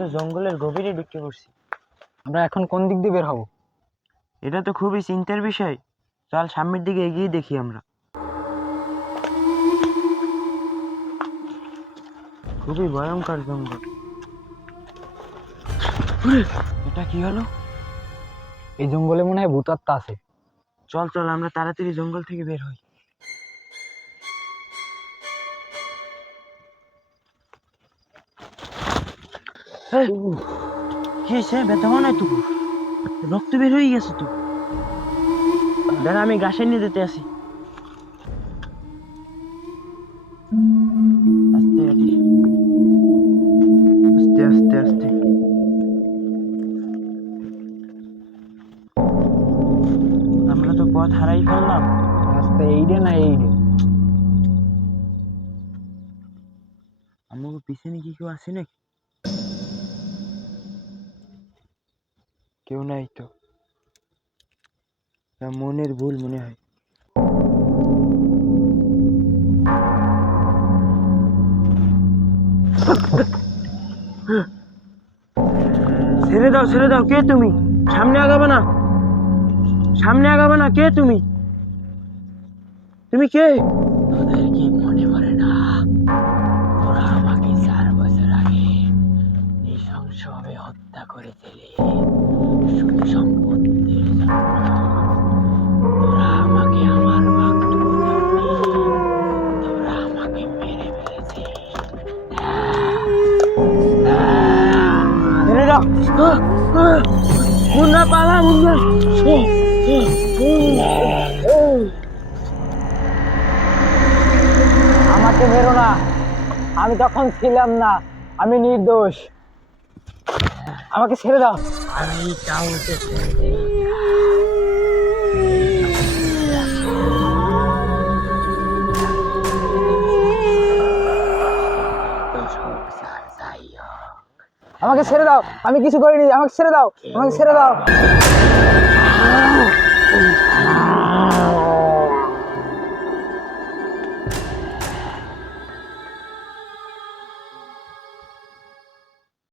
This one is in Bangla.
তো জঙ্গলের গভীরে ঢুকে পড়ছি। আমরা এখন কোন দিক দিয়ে বের হব? এটা তো খুবই চিন্তার বিষয়। চল সামনের দিকে এগিয়ে দেখি আমরা। খুবই ভয়ঙ্কর জঙ্গল। এটা কি হলো? এই জঙ্গলে মনে হয় ভূতাত্মা আছে। চল চল আমরা তাড়াতাড়ি জঙ্গল থেকে বের হই। কি হয়েছে? ব্যথা মনে হয় তো, রক্ত বের হয়ে গেছে তো। দাঁড়া, আমি ঘাসে নিয়ে যেতে আসি। আস্তে আস্তে আস্তে আস্তে। আমরা তো পথ হারাই ফেললাম। রাস্তা এইডে না এইডে? আমার পিছনে কি কেউ আছে নাকি? কেউ নাই তো, মনের ভুল মনে হয়। ছেড়ে দাও ছেড়ে দাও, কে তুমি? সামনে আগাবে না, সামনে আগাবে না। কে তুমি? তুমি কে? তোদের কি মনে পড়ে না? তোরা আমাকে 4 বছর আগে নৃশংসভাবে হত্যা করেছিলি শুধু সম্পত্তির জন্য। তোরা আমাকে আমার ভাগটুকু দাওনি, তোরা আমাকে মেরে ফেলেছিস। ছেড়ে দাও। মুন্না পালা, মুন্না। আমাকে মেরো না, আমি তখন ছিলাম না, আমি নির্দোষ। আমাকে ছেড়ে দাও। আমি কাউকে ছেড়ে দেই না। আমাকে ছেড়ে দাও, আমি কিছু করিনি, আমাকে ছেড়ে দাও, আমাকে ছেড়ে দাও।